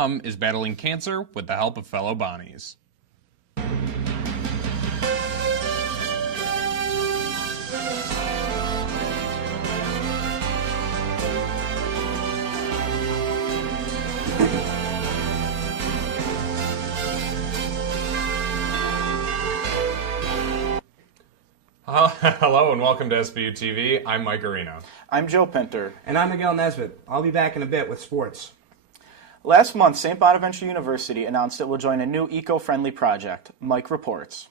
is battling cancer with the help of fellow Bonnies. Hello and welcome to SBU TV. I'm Mike Arena. I'm Joe Pinter. And I'm Miguel Nesbitt. I'll be back in a bit with sports. Last month, St. Bonaventure University announced it will join a new eco-friendly project. Mike reports.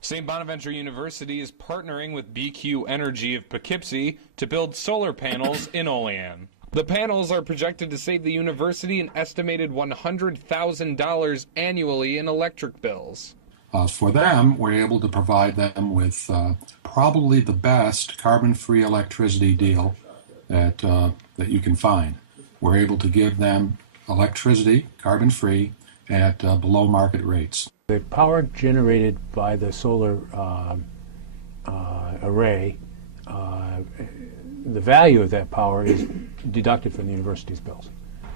St. Bonaventure University is partnering with BQ Energy of Poughkeepsie to build solar panels in Olean. The panels are projected to save the university an estimated $100,000 annually in electric bills. For them, we're able to provide them with probably the best carbon-free electricity deal that you can find. We're able to give them electricity, carbon-free, at below market rates. The power generated by the solar array, the value of that power is deducted from the university's bills.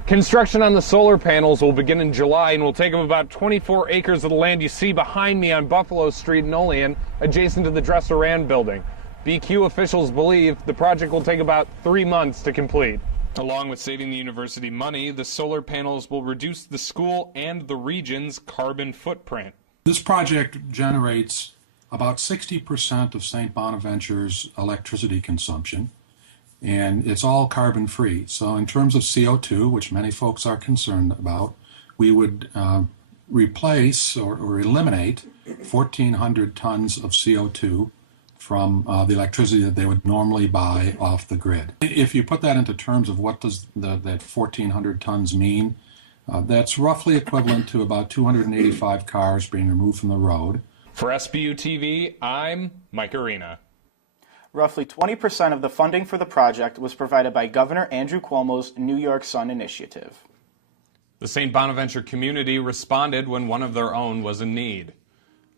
Construction on the solar panels will begin in July and will take up about 24 acres of the land you see behind me on Buffalo Street in Olean, adjacent to the Dresser-Rand building. BQ officials believe the project will take about 3 months to complete. Along with saving the university money, the solar panels will reduce the school and the region's carbon footprint. This project generates about 60% of St. Bonaventure's electricity consumption, and it's all carbon-free. So in terms of CO2, which many folks are concerned about, we would replace or eliminate 1,400 tons of CO2 from the electricity that they would normally buy off the grid. If you put that into terms of what does that 1,400 tons mean, that's roughly equivalent to about 285 cars being removed from the road. For SBU TV, I'm Mike Arena. Roughly 20% of the funding for the project was provided by Governor Andrew Cuomo's New York Sun initiative. The St. Bonaventure community responded when one of their own was in need.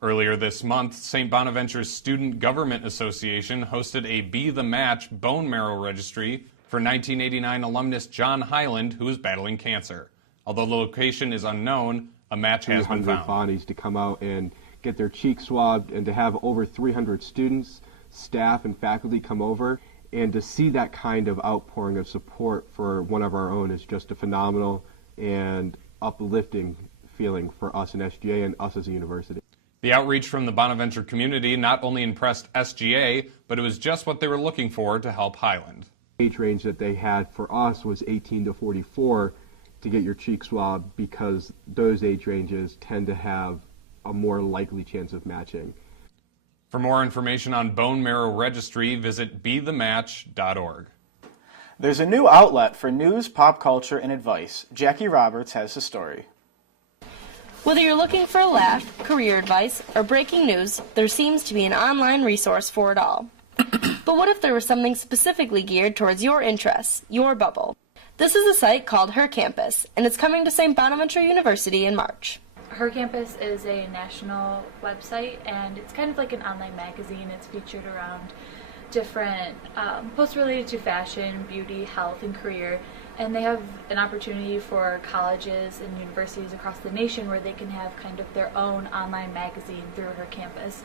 Earlier this month, St. Bonaventure's Student Government Association hosted a Be the Match bone marrow registry for 1989 alumnus John Hyland, who is battling cancer. Although the location is unknown, a match has been found. Bodies to come out and get their cheeks swabbed, and to have over 300 students, staff, and faculty come over, and to see that kind of outpouring of support for one of our own is just a phenomenal and uplifting feeling for us in SGA and us as a university. The outreach from the Bonaventure community not only impressed SGA, but it was just what they were looking for to help Hyland. The age range that they had for us was 18 to 44 to get your cheek swabbed, because those age ranges tend to have a more likely chance of matching. For more information on bone marrow registry, visit bethematch.org. There's a new outlet for news, pop culture, and advice. Jackie Roberts has the story. Whether you're looking for a laugh, career advice, or breaking news, there seems to be an online resource for it all. But what if there was something specifically geared towards your interests, your bubble? This is a site called Her Campus, and it's coming to St. Bonaventure University in March. Her Campus is a national website, and it's kind of like an online magazine. It's featured around different posts related to fashion, beauty, health, and career. And they have an opportunity for colleges and universities across the nation where they can have kind of their own online magazine through Her Campus.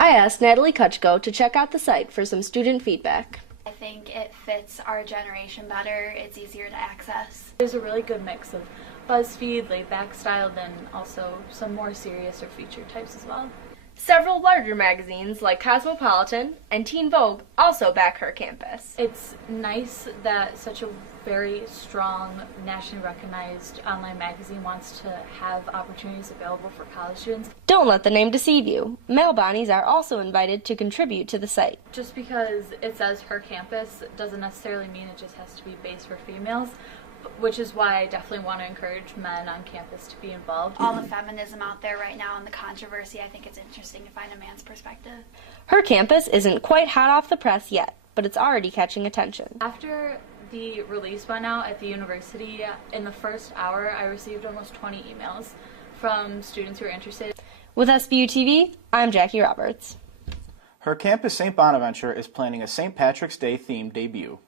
I asked Natalie Kutchko to check out the site for some student feedback. I think it fits our generation better. It's easier to access. There's a really good mix of BuzzFeed, laid-back style, then also some more serious or featured types as well. Several larger magazines like Cosmopolitan and Teen Vogue also back Her Campus. It's nice that such a very strong, nationally recognized online magazine wants to have opportunities available for college students. Don't let the name deceive you. Male Bonnies are also invited to contribute to the site. Just because it says Her Campus doesn't necessarily mean it just has to be based for females, which is why I definitely want to encourage men on campus to be involved. All the feminism out there right now and the controversy, I think it's interesting to find a man's perspective. Her Campus isn't quite hot off the press yet, but it's already catching attention. After the release went out at the university, in the first hour I received almost 20 emails from students who are interested. With SBU TV, I'm Jackie Roberts. Her Campus St. Bonaventure is planning a St. Patrick's Day themed debut.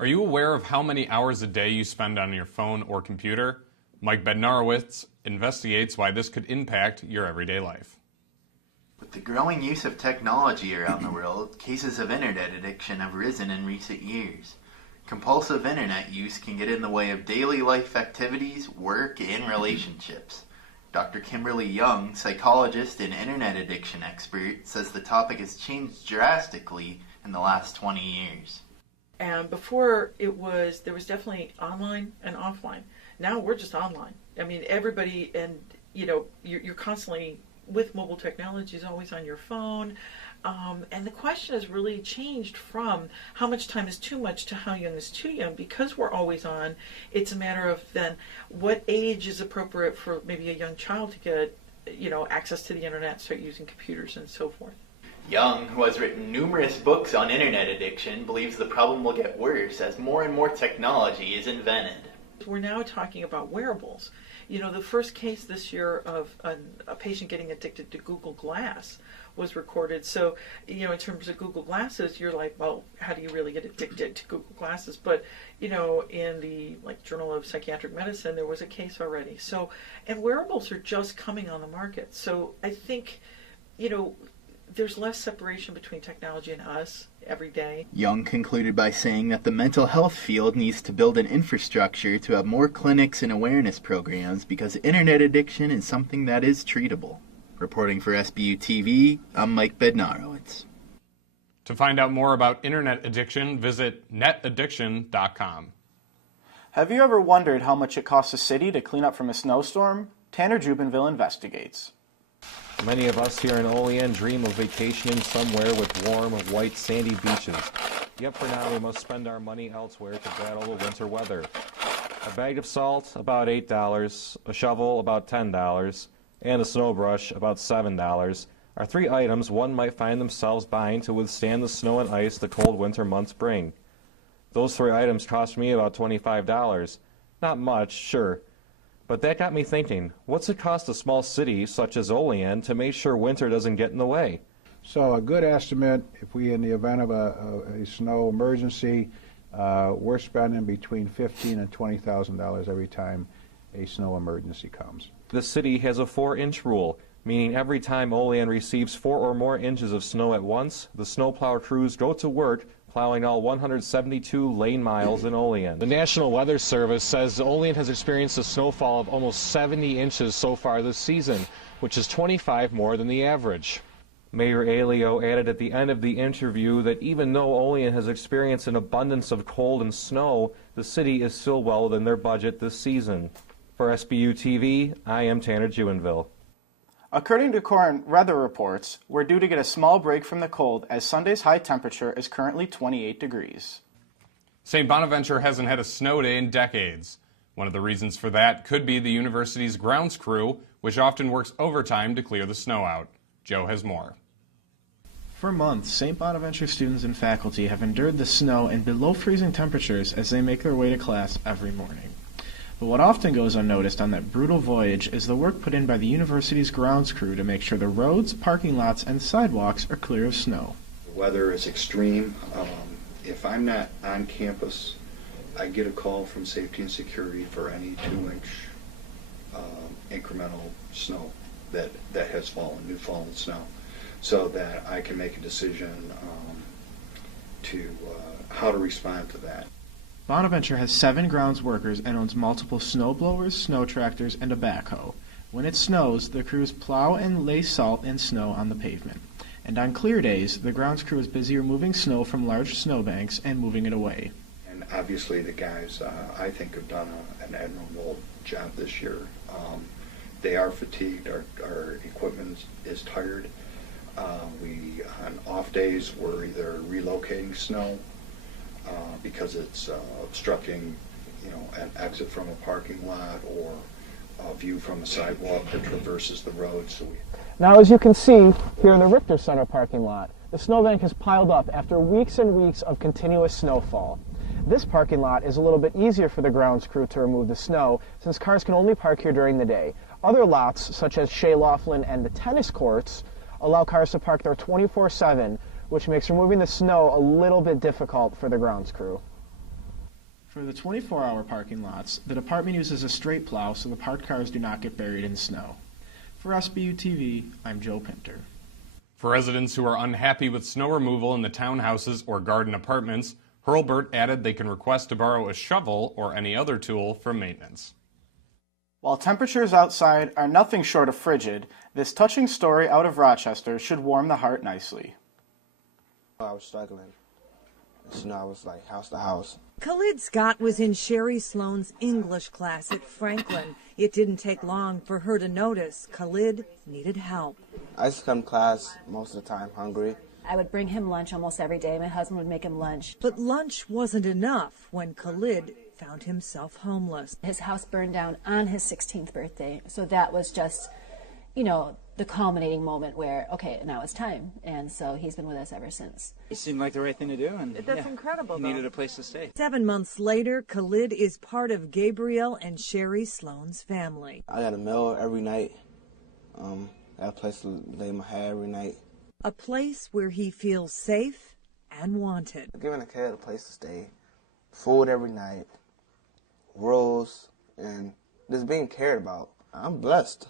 Are you aware of how many hours a day you spend on your phone or computer? Mike Bednarowicz investigates why this could impact your everyday life. With the growing use of technology around the world, cases of internet addiction have risen in recent years. Compulsive internet use can get in the way of daily life activities, work, and relationships. Dr. Kimberly Young, psychologist and internet addiction expert, says the topic has changed drastically in the last 20 years. And before there was definitely online and offline. Now we're just online. I mean, everybody, and you're constantly with mobile technology, is always on your phone. And the question has really changed from how much time is too much to how young is too young. Because we're always on, it's a matter of then what age is appropriate for maybe a young child to get, access to the internet, start using computers and so forth. Young, who has written numerous books on internet addiction, believes the problem will get worse as more and more technology is invented. We're now talking about wearables. The first case this year of a patient getting addicted to Google Glass was recorded. So, in terms of Google Glasses, you're like, well, how do you really get addicted to Google Glasses? But, in the Journal of Psychiatric Medicine, there was a case already. So, and wearables are just coming on the market. So I think, there's less separation between technology and us every day. Young concluded by saying that the mental health field needs to build an infrastructure to have more clinics and awareness programs because internet addiction is something that is treatable. Reporting for SBU TV, I'm Mike Bednarowicz. To find out more about internet addiction, visit netaddiction.com. Have you ever wondered how much it costs a city to clean up from a snowstorm? Tanner Jubenville investigates. Many of us here in Olean dream of vacationing somewhere with warm, white, sandy beaches. Yet for now, we must spend our money elsewhere to battle the winter weather. A bag of salt, about $8, a shovel, about $10, and a snow brush, about $7, are three items one might find themselves buying to withstand the snow and ice the cold winter months bring. Those three items cost me about $25. Not much, sure. But that got me thinking, what's it cost a small city such as Olean to make sure winter doesn't get in the way? So a good estimate, if we in the event of a snow emergency, we're spending between $15,000 and $20,000 every time a snow emergency comes. The city has a 4-inch rule, meaning every time Olean receives 4 or more inches of snow at once, the snowplow crews go to work plowing all 172 lane miles in Olean. The National Weather Service says Olean has experienced a snowfall of almost 70 inches so far this season, which is 25 more than the average. Mayor Alio added at the end of the interview that even though Olean has experienced an abundance of cold and snow, the city is still well within their budget this season. For SBU TV, I am Tanner Jubenville. According to current weather reports, we're due to get a small break from the cold as Sunday's high temperature is currently 28 degrees. St. Bonaventure hasn't had a snow day in decades. One of the reasons for that could be the university's grounds crew, which often works overtime to clear the snow out. Joe has more. For months, St. Bonaventure students and faculty have endured the snow and below freezing temperatures as they make their way to class every morning. But what often goes unnoticed on that brutal voyage is the work put in by the university's grounds crew to make sure the roads, parking lots, and sidewalks are clear of snow. The weather is extreme. If I'm not on campus, I get a call from safety and security for any 2-inch incremental snow that has fallen, new fallen snow, so that I can make a decision to how to respond to that. Bonaventure has 7 grounds workers and owns multiple snow blowers, snow tractors, and a backhoe. When it snows, the crews plow and lay salt and snow on the pavement. And on clear days, the grounds crew is busy removing snow from large snowbanks and moving it away. And obviously the guys, I think, have done an admirable job this year. They are fatigued. Our equipment is tired. On off days, we're either relocating snow because it's obstructing, an exit from a parking lot or a view from a sidewalk that traverses the road. Now, as you can see here in the Richter Center parking lot, the snowbank has piled up after weeks and weeks of continuous snowfall. This parking lot is a little bit easier for the grounds crew to remove the snow since cars can only park here during the day. Other lots, such as Shea Laughlin and the tennis courts, allow cars to park there 24/7, which makes removing the snow a little bit difficult for the grounds crew. For the 24-hour parking lots, the department uses a straight plow so the parked cars do not get buried in snow. For SBU TV, I'm Joe Pinter. For residents who are unhappy with snow removal in the townhouses or garden apartments, Hurlburt added they can request to borrow a shovel or any other tool from maintenance. While temperatures outside are nothing short of frigid, this touching story out of Rochester should warm the heart nicely. I was struggling. So, I was like house to house. Khalid Scott was in Sherry Sloan's English class at Franklin. It didn't take long for her to notice Khalid needed help. I used to come to class most of the time hungry. I would bring him lunch almost every day. My husband would make him lunch. But lunch wasn't enough when Khalid found himself homeless. His house burned down on his 16th birthday. So that was just, you know, the culminating moment where, okay, now it's time. And so he's been with us ever since. It seemed like the right thing to do, and that's incredible. He needed a place to stay. 7 months later, Khalid is part of Gabriel and Sherry Sloan's family. I got a meal every night. I got a place to lay my head every night. A place where he feels safe and wanted. Giving a kid a place to stay, food every night, rules, and just being cared about. I'm blessed.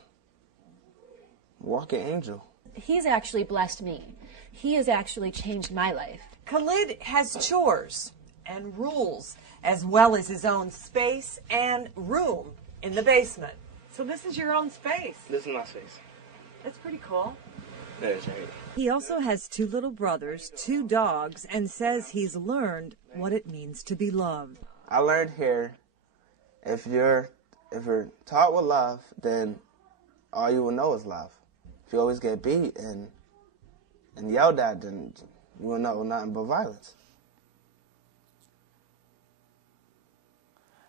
Walking angel. He's actually blessed me. He has actually changed my life. Khalid has chores and rules, as well as his own space and room in the basement. So this is your own space. This is my space. That's pretty cool. That is right. He also has 2 little brothers, 2 dogs, and says he's learned what it means to be loved. I learned here, if you're taught with love, then all you will know is love. If you always get beat and yelled at, then you will know nothing but violence.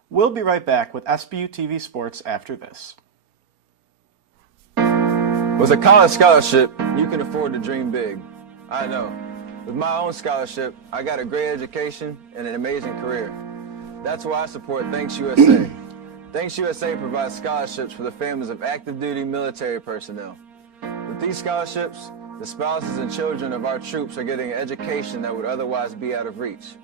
We'll be right back with SBU TV Sports after this. With a college scholarship, you can afford to dream big. I know. With my own scholarship, I got a great education and an amazing career. That's why I support Thanks USA. Thanks USA provides scholarships for the families of active duty military personnel. With these scholarships, the spouses and children of our troops are getting an education that would otherwise be out of reach.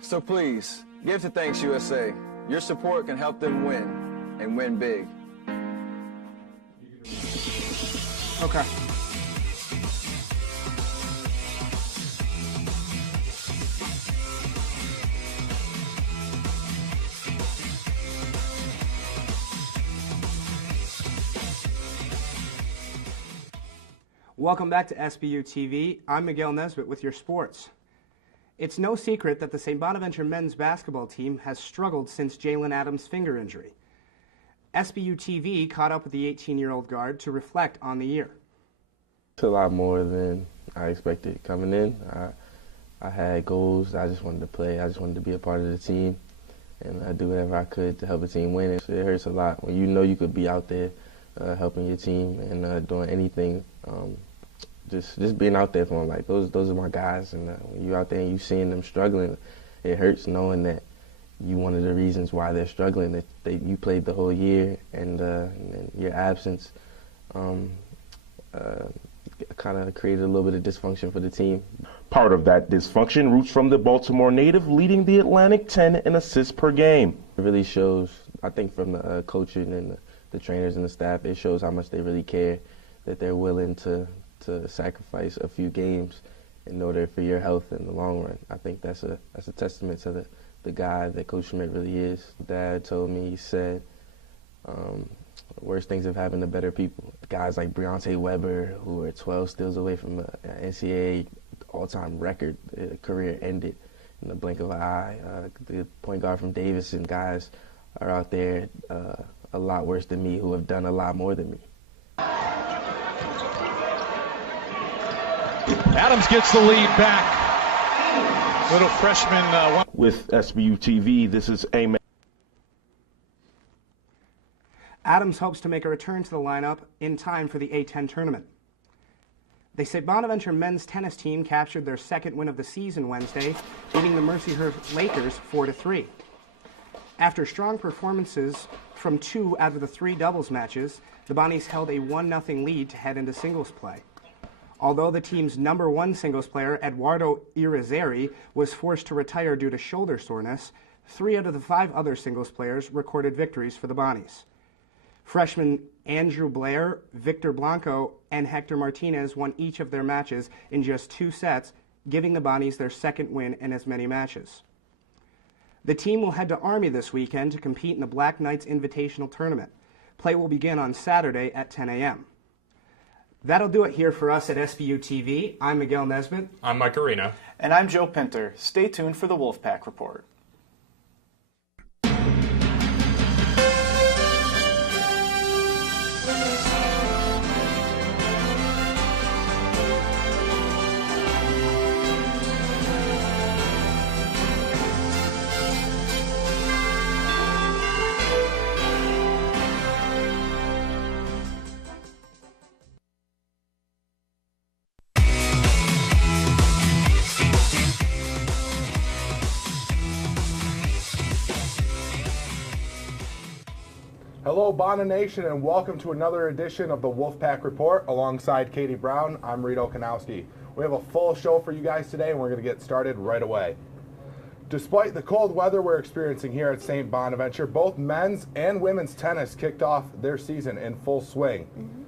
So please, give to Thanks USA. Your support can help them win, and win big. Okay. Welcome back to SBU TV. I'm Miguel Nesbitt with your sports. It's no secret that the St. Bonaventure men's basketball team has struggled since Jalen Adams' finger injury. SBU TV caught up with the 18-year-old guard to reflect on the year. It's a lot more than I expected coming in. I had goals. I just wanted to play. I just wanted to be a part of the team, and I do whatever I could to help the team win. It hurts a lot when you know you could be out there helping your team and doing anything. Just being out there for them, like those are my guys, and when you're out there and you seeing them struggling, it hurts knowing that you one of the reasons why they're struggling, that you played the whole year, and your absence kind of created a little bit of dysfunction for the team. Part of that dysfunction roots from the Baltimore native, leading the Atlantic 10 in assists per game. It really shows, I think, from the coaching and the trainers and the staff, it shows how much they really care, that they're willing to sacrifice a few games in order for your health in the long run. I think that's a testament to the guy that Coach Schmidt really is. Dad told me, he said, worse things have happened to better people. Guys like Breonte Weber, who are 12 steals away from an NCAA all-time record, career ended in the blink of an eye. The point guard from Davidson, guys are out there a lot worse than me, who have done a lot more than me. Adams gets the lead back. Little freshman. With SBU TV, this is Amen. Adams hopes to make a return to the lineup in time for the A10 tournament. The St. Bonaventure men's tennis team captured their second win of the season Wednesday, beating the Mercyhurst Lakers 4-3. After strong performances from 2 out of the 3 doubles matches, the Bonnies held a 1-0 lead to head into singles play. Although the team's #1 singles player, Eduardo Irizarry, was forced to retire due to shoulder soreness, 3 out of the 5 other singles players recorded victories for the Bonnies. Freshmen Andrew Blair, Victor Blanco, and Hector Martinez won each of their matches in just 2 sets, giving the Bonnies their second win in as many matches. The team will head to Army this weekend to compete in the Black Knights Invitational Tournament. Play will begin on Saturday at 10 a.m. That'll do it here for us at SBU TV. I'm Miguel Nesbitt. I'm Mike Arena. And I'm Joe Pinter. Stay tuned for the Wolfpack Report. Hello, Bonner Nation, and welcome to another edition of the Wolfpack Report. Alongside Katie Brown, I'm Reed Okoniewski. We have a full show for you guys today, and we're going to get started right away. Despite the cold weather we're experiencing here at St. Bonaventure, both men's and women's tennis kicked off their season in full swing.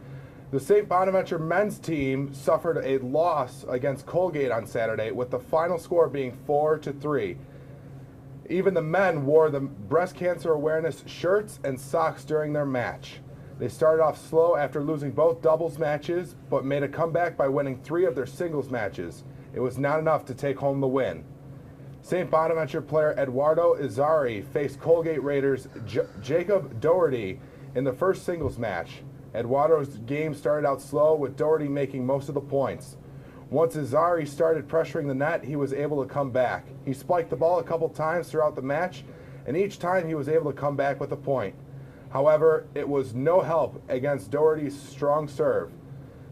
The St. Bonaventure men's team suffered a loss against Colgate on Saturday, with the final score being 4-3. Even the men wore the breast cancer awareness shirts and socks during their match. They started off slow after losing both doubles matches, but made a comeback by winning 3 of their singles matches. It was not enough to take home the win. St. Bonaventure player Eduardo Izzari faced Colgate Raiders Jacob Doherty in the first singles match. Eduardo's game started out slow, with Doherty making most of the points. Once Izzari started pressuring the net, he was able to come back. He spiked the ball a couple times throughout the match, and each time he was able to come back with a point. However, it was no help against Doherty's strong serve.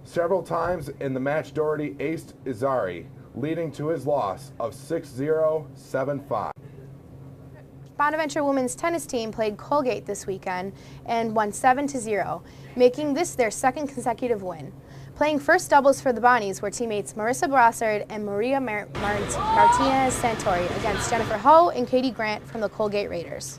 Several times in the match, Doherty aced Izzari, leading to his loss of 6-0, 7-5. Bonaventure women's tennis team played Colgate this weekend and won 7-0, making this their second consecutive win. Playing first doubles for the Bonnies were teammates Marissa Brossard and Maria Martinez-Santori against Jennifer Ho and Katie Grant from the Colgate Raiders.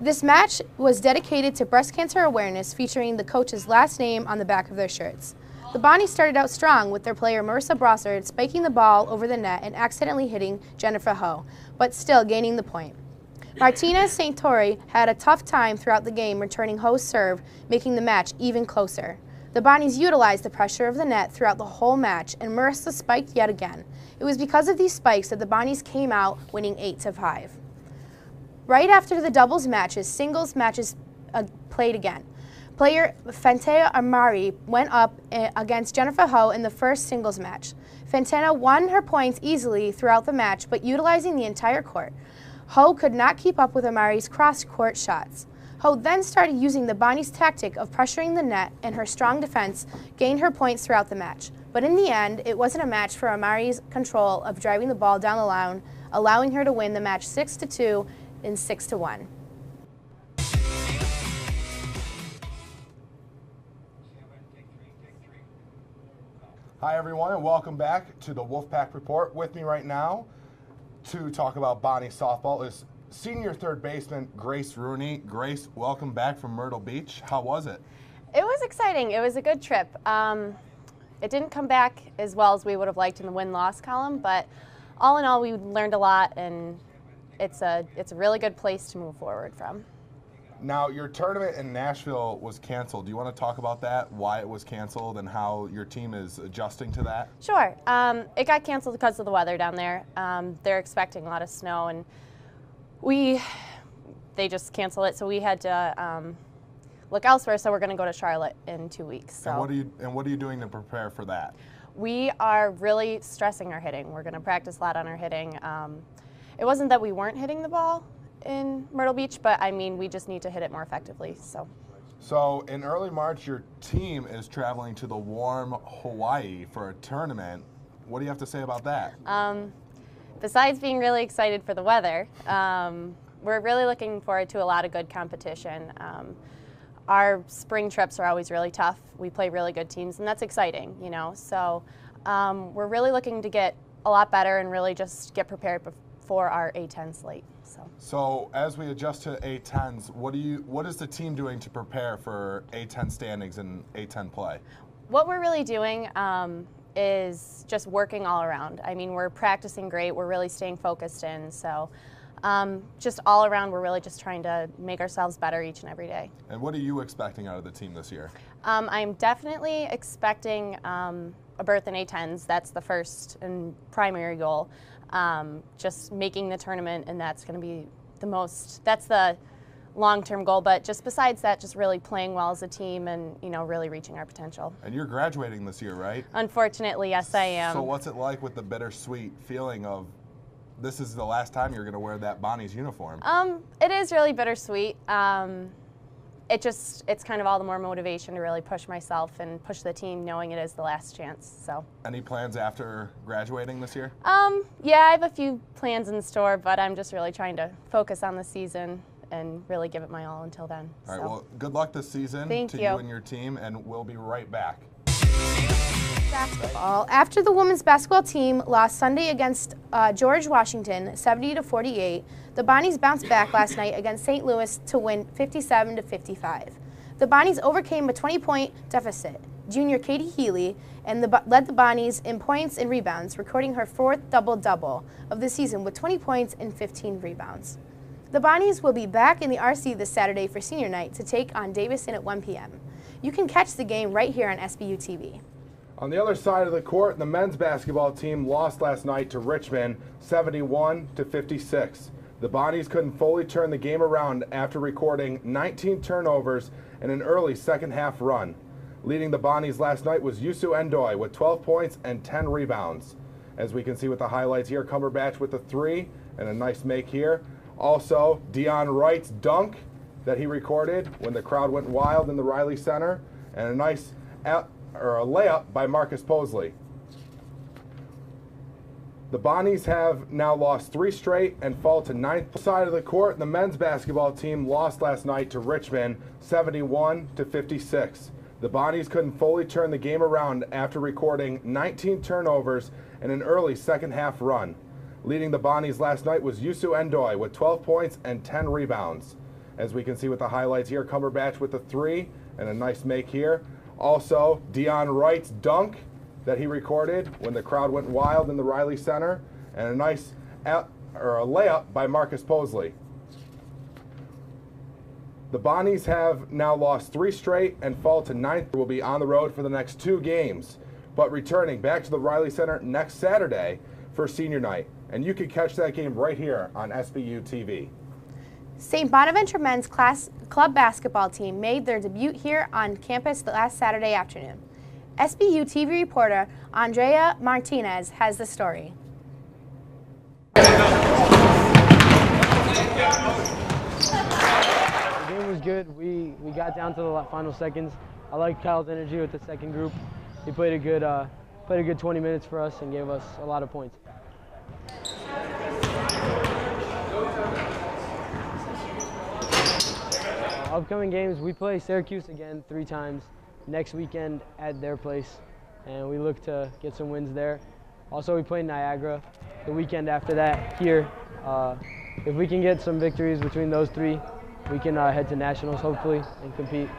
This match was dedicated to breast cancer awareness, featuring the coach's last name on the back of their shirts. The Bonnies started out strong, with their player Marissa Brossard spiking the ball over the net and accidentally hitting Jennifer Ho, but still gaining the point. Martinez-Santori had a tough time throughout the game returning Ho's serve, making the match even closer. The Bonnies utilized the pressure of the net throughout the whole match, and Marissa spiked yet again. It was because of these spikes that the Bonnies came out winning 8-5. Right after the doubles matches, singles matches played again. Player Fantea Amari went up against Jennifer Ho in the first singles match. Fantea won her points easily throughout the match, but utilizing the entire court. Ho could not keep up with Amari's cross-court shots. Ho then started using the Bonnies' tactic of pressuring the net, and her strong defense gained her points throughout the match. But in the end, it wasn't a match for Amari's control of driving the ball down the line, allowing her to win the match 6-2 and 6-1. Hi everyone, and welcome back to the Wolfpack Report. With me right now to talk about Bonnie softball is senior third baseman Grace Rooney. Grace, welcome back from Myrtle Beach. How was it? It was exciting. It was a good trip. It didn't come back as well as we would have liked in the win-loss column, but all in all, we learned a lot, and it's a really good place to move forward from. Now, your tournament in Nashville was canceled. Do you want to talk about that, why it was canceled, and how your team is adjusting to that? Sure. It got canceled because of the weather down there. They're expecting a lot of snow, and they just canceled it, so we had to look elsewhere. So we're going to go to Charlotte in 2 weeks. So. And what are you doing to prepare for that? We are really stressing our hitting. We're going to practice a lot on our hitting. It wasn't that we weren't hitting the ball in Myrtle Beach, but I mean, we just need to hit it more effectively. So in early March, your team is traveling to the warm Hawaii for a tournament. What do you have to say about that? Besides being really excited for the weather, we're really looking forward to a lot of good competition. Our spring trips are always really tough. We play really good teams, and that's exciting, you know. So we're really looking to get a lot better and really just get prepared for our A10 slate. So as we adjust to A10s, what is the team doing to prepare for A10 standings and A10 play? What we're really doing is just working all around. I mean, we're practicing great. We're really staying focused in. So just all around, we're really just trying to make ourselves better each and every day. And what are you expecting out of the team this year? I'm definitely expecting a berth in A10s. That's the first and primary goal. Just making the tournament, and that's going to be that's the long-term goal. But just besides that, just really playing well as a team and, really reaching our potential. And you're graduating this year, right? Unfortunately, yes, I am. So what's it like with the bittersweet feeling of this is the last time you're going to wear that Bonnie's uniform? It is really bittersweet. It's kind of all the more motivation to really push myself and push the team, knowing it is the last chance. So. Any plans after graduating this year? Yeah, I have a few plans in store, but I'm just really trying to focus on the season and really give it my all until then. All right, well, good luck this season to you and your team, and we'll be right back. Basketball. After the women's basketball team lost Sunday against George Washington 70-48, the Bonnies bounced back last night against St. Louis to win 57-55. The Bonnies overcame a 20-point deficit. Junior Katie Healy led the Bonnies in points and rebounds, recording her 4th double-double of the season with 20 points and 15 rebounds. The Bonnies will be back in the RC this Saturday for senior night to take on Davison at 1 p.m. You can catch the game right here on SBU TV. On the other side of the court, the men's basketball team lost last night to Richmond 71-56. The Bonnies couldn't fully turn the game around after recording 19 turnovers in an early second-half run. Leading the Bonnies last night was Yusu Endoy with 12 points and 10 rebounds. As we can see with the highlights here, Cumberbatch with a 3 and a nice make here. Also, Dion Wright's dunk that he recorded when the crowd went wild in the Riley Center, and a nice a layup by Marcus Posley. The Bonnies have now lost 3 straight and fall to 9th side of the court. The men's basketball team lost last night to Richmond 71-56. The Bonnies couldn't fully turn the game around after recording 19 turnovers in an early second-half run. Leading the Bonnies last night was Yusu Endoy with 12 points and 10 rebounds. As we can see with the highlights here, Cumberbatch with a 3 and a nice make here. Also, Dion Wright's dunk that he recorded when the crowd went wild in the Riley Center, and a nice a layup by Marcus Posley. The Bonnies have now lost 3 straight and fall to 9th. Will be on the road for the next 2 games, but returning back to the Riley Center next Saturday for senior night. And you can catch that game right here on SBU TV. St. Bonaventure men's club basketball team made their debut here on campus last Saturday afternoon. SBU TV reporter Andrea Martinez has the story. The game was good. We got down to the final seconds. I liked Kyle's energy with the second group. He played a good 20 minutes for us and gave us a lot of points. Upcoming games, we play Syracuse again 3 times next weekend at their place, and we look to get some wins there. Also, we play Niagara the weekend after that here. If we can get some victories between those 3, we can head to nationals hopefully and compete.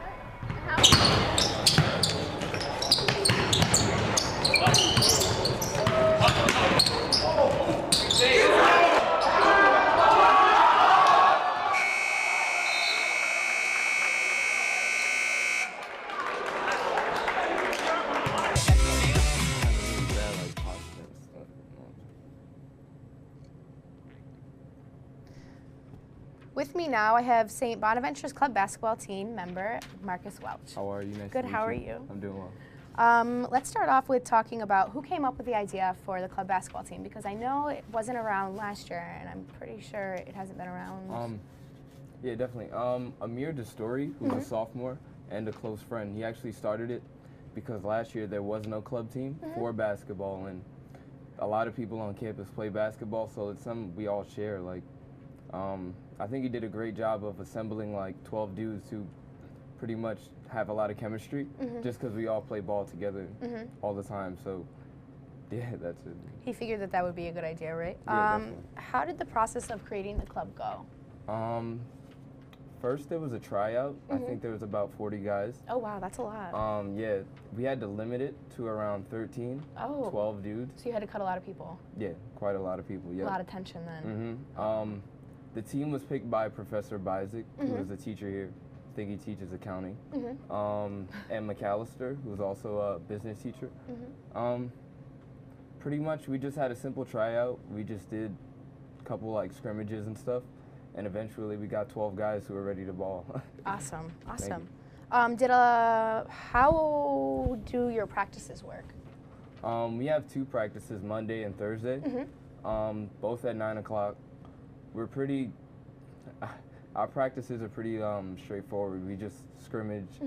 With me now, I have St. Bonaventure's club basketball team member, Marcus Welch. How are you? Nice Good, to meet how you. are you? I'm doing well. Let's start off with talking about who came up with the idea for the club basketball team, because I know it wasn't around last year, and I'm pretty sure it hasn't been around. Yeah, definitely. Amir DeStory, who's a sophomore and a close friend, he actually started it because last year there was no club team for basketball, and a lot of people on campus play basketball, so it's something we all share. Like, I think he did a great job of assembling like 12 dudes who pretty much have a lot of chemistry just because we all play ball together all the time. So Yeah, that's it. He figured that that would be a good idea, right? Yeah, how did the process of creating the club go? First there was a tryout. I think there was about 40 guys. Oh wow, that's a lot. Yeah, we had to limit it to around 13, 12 dudes. So you had to cut a lot of people. Yeah, quite a lot of people, yeah. A lot of tension then. The team was picked by Professor Bizik, who is a teacher here. I think he teaches accounting. And McAllister, who was also a business teacher. Pretty much we just had a simple tryout. We just did a couple like scrimmages and stuff. And eventually we got 12 guys who were ready to ball. Awesome, awesome. How do your practices work? We have 2 practices, Monday and Thursday, both at 9 o'clock. We're pretty, our practices are pretty straightforward. We just scrimmage,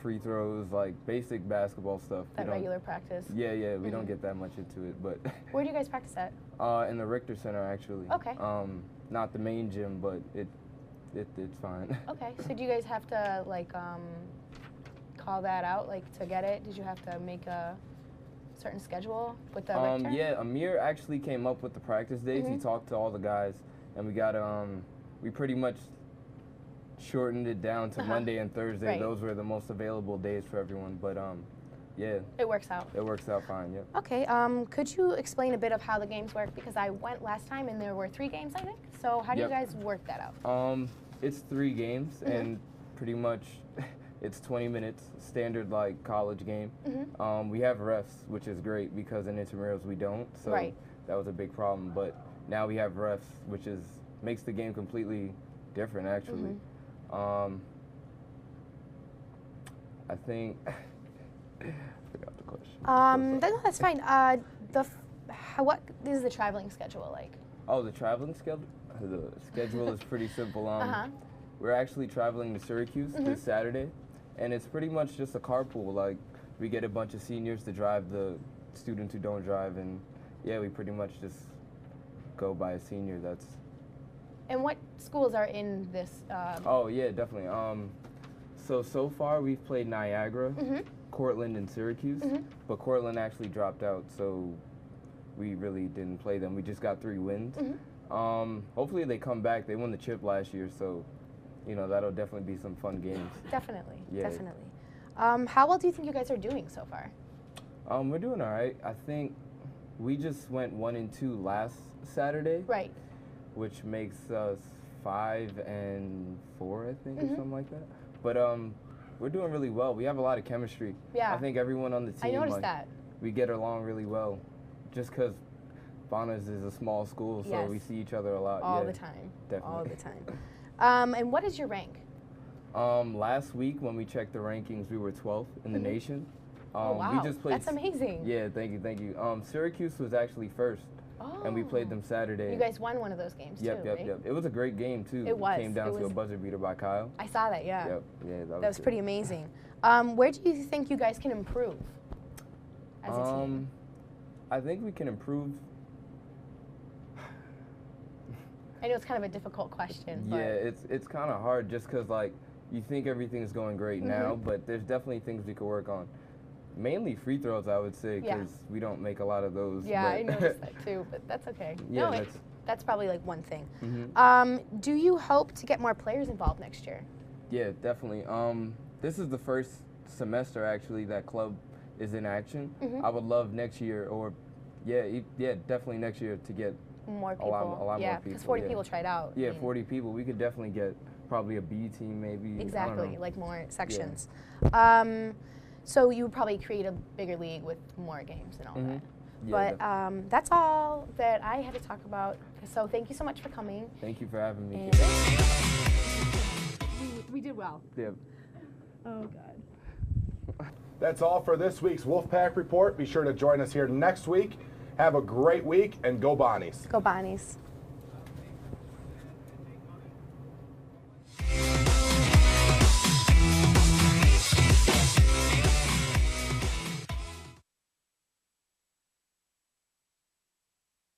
free throws, like basic basketball stuff. That regular practice? Yeah, yeah, we don't get that much into it, but. Where do you guys practice at? In the Richter Center, actually. Okay. Not the main gym, but it's fine. Okay, so do you guys have to like call that out, like to get it? Did you have to make a certain schedule with the Richter? Yeah, Amir actually came up with the practice days. He talked to all the guys, and we got we pretty much shortened it down to Monday and Thursday. Right. Those were the most available days for everyone, but yeah. It works out. It works out fine, yeah. Okay, could you explain a bit of how the games work? Because I went last time and there were 3 games, I think. So how do you guys work that out? It's 3 games, and pretty much it's 20 minutes, standard like college game. We have refs, which is great because in intramurals we don't, so that was a big problem. But now we have refs, which makes the game completely different, actually. I think. Forgot the question. That's fine. What is the traveling schedule like? Oh, the traveling schedule? The schedule is pretty simple. We're actually traveling to Syracuse this Saturday, and it's pretty much just a carpool. Like, we get a bunch of seniors to drive the students who don't drive, and yeah, we pretty much just go by a senior. And what schools are in this? Oh yeah, definitely. So far we've played Niagara, Cortland, and Syracuse, but Cortland actually dropped out, so we really didn't play them. We just got 3 wins. Hopefully they come back. They won the chip last year, so you know that'll definitely be some fun games. Definitely, yeah. definitely. How well do you think you guys are doing so far? We're doing all right. I think we just went 1-2 last Saturday. Right. Which makes us 5-4, I think, or something like that. But we're doing really well. We have a lot of chemistry. Yeah. I think everyone on the team. I noticed that. We get along really well, just because Bonas is a small school, so we see each other a lot. All the time. Definitely. All the time. And what is your rank? Last week when we checked the rankings, we were 12th in the nation. Oh wow, we just played, that's amazing. Yeah, thank you. Syracuse was actually first. And we played them Saturday. You guys won one of those games too, right? Yep. It was a great game too. It was. It came down to a buzzer beater by Kyle. I saw that, yeah. Yep. Yeah, that was pretty amazing. Where do you think you guys can improve as a team? I think we can improve. I know it's kind of a difficult question. But Yeah, it's kind of hard just because like you think everything's going great now, but there's definitely things we could work on. Mainly free throws, I would say, because we don't make a lot of those. Yeah, I noticed that too, but that's okay. Yeah, no, that's probably like one thing. Do you hope to get more players involved next year? Yeah, definitely. This is the first semester actually that club is in action. I would love next year, or definitely next year to get more people. A lot more people. Because 40 people tried out. Yeah, 40 people. We could definitely get probably a B team, maybe. Exactly, like more sections. So you would probably create a bigger league with more games and all that. Yeah, but that's all that I had to talk about. So thank you so much for coming. Thank you for having me. We did well. Yeah. Oh, God. That's all for this week's Wolfpack Report. Be sure to join us here next week. Have a great week, and go Bonnies. Go Bonnies.